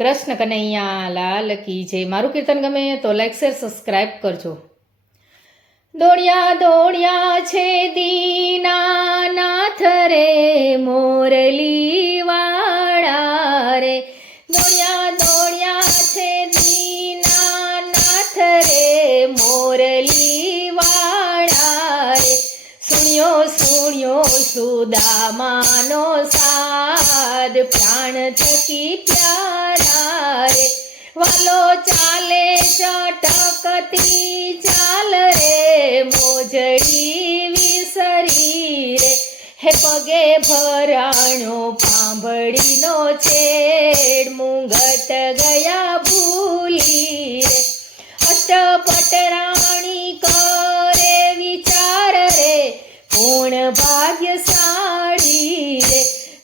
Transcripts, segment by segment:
કૃષ્ણ કનૈયા લાલ કી જય। મારું કીર્તન ગમે તો લાઈક શેર સબસ્ક્રાઈબ કરજો। દોડ્યા દોડ્યા છે દીનાનાથ રે મોરલી વાળા રે, દોડ્યા દોડ્યા છે દીનાનાથ રે મોરલી વાળા રે। સુણ્યો સુણ્યો સુદામાનો સાદ પ્રાણ થકી પ્યારા રે, વાલો ચાલે ચટકતી ચાલ રે મોજડી વિસરી રે, હે પગે ભરાણો પાંભળીનો છેડ મુંગટ ગયા ભૂલી રે, અષ્ટપટ રાણી કરે વિચાર રે કોણ ભાગ્યશાળી રે,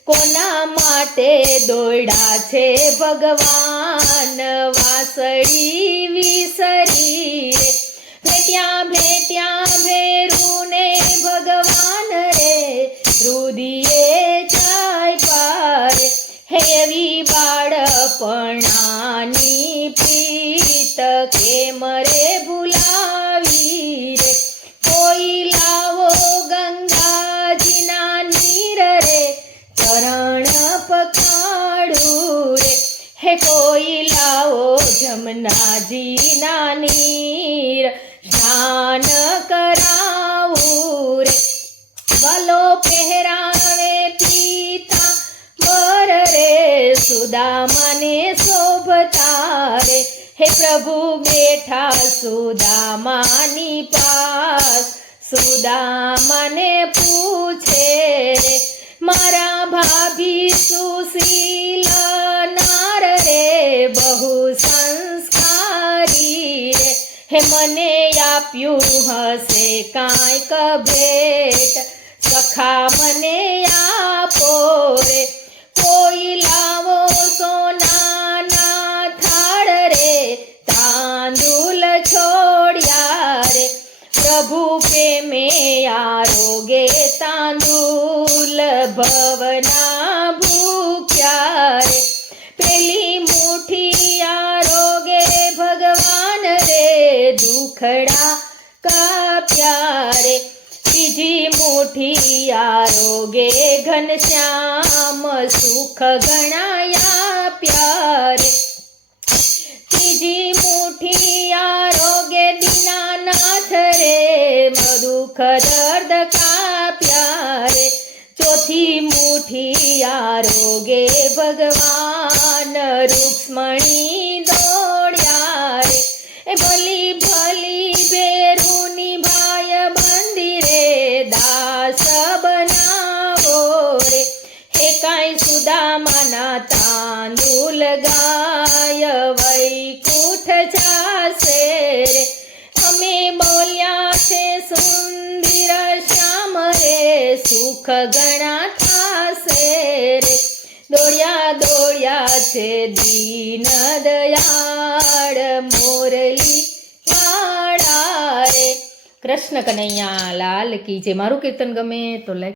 કોના માટે દોડ્યા છે ભગવાન વાસળી વિસરી રે, ભેટ્યા ભેરુને ભગવાન રે રુદિયે ચાપ્યા રે, હે એવી બાળપણાની પ્રીત કેમ રે ભૂલાવી રે, કોઈ લાવો ગંગાજીના નીર રે ચરણ પખાડું રે, હે કોઈ લાવો જમનાજીના નીર સ્નાન કરાવું રે, ભલો પહેરાવે પીતાંબર રે સુદામાને શોભતા રે, હે પ્રભુ બેઠા સુદામાની પાસ સુદામાને પૂછે રે, મારા ભાભી સુશીલ નાર રે બહુ સંસ્કારી રે, હે મને આપ્યું હશે કાંઈક ભેટ સખા મને આપો રે, કોઈ લાવો સોનાના થાળ રે તાંદુલ છોડ્યા રે, પ્રભુ પ્રેમે આરોગે તાંદુલ ભવના ભૂખ્યા રે, પેલી મુઠ્ઠી આરોગે ભગવાન રે દુખડા કાપ્યા રે, બીજી મુઠ્ઠી આરોગે ઘનશ્યામ સુખ ગણાયા પ્યારે, ત્રીજી મુઠ્ઠી આરોગે દીનાનાથ રે દુઃખ દર્દ કાપ્યા રે, ચોથી મુઠ્ઠી આરોગે ભગવાન રૂક્ષ્મણી દોડ્યા રે, એ ભલી ભલી ભેરુની ભાય બંદી રે દાસ બનાવો રે, હે કાંઈ સુદામાના તાંદુલ ગાય વૈકુંઠ જાશે રે, અમે બોલ્યા છે સુંદર શ્યામ રે સુખ ગણા થાશે રે, દોડ્યા દોડ્યા છે દીન દયાળ મોરલી વાળા રે। કૃષ્ણ કનૈયા લાલ કી જય। મારું કીર્તન ગમે તો લાઈક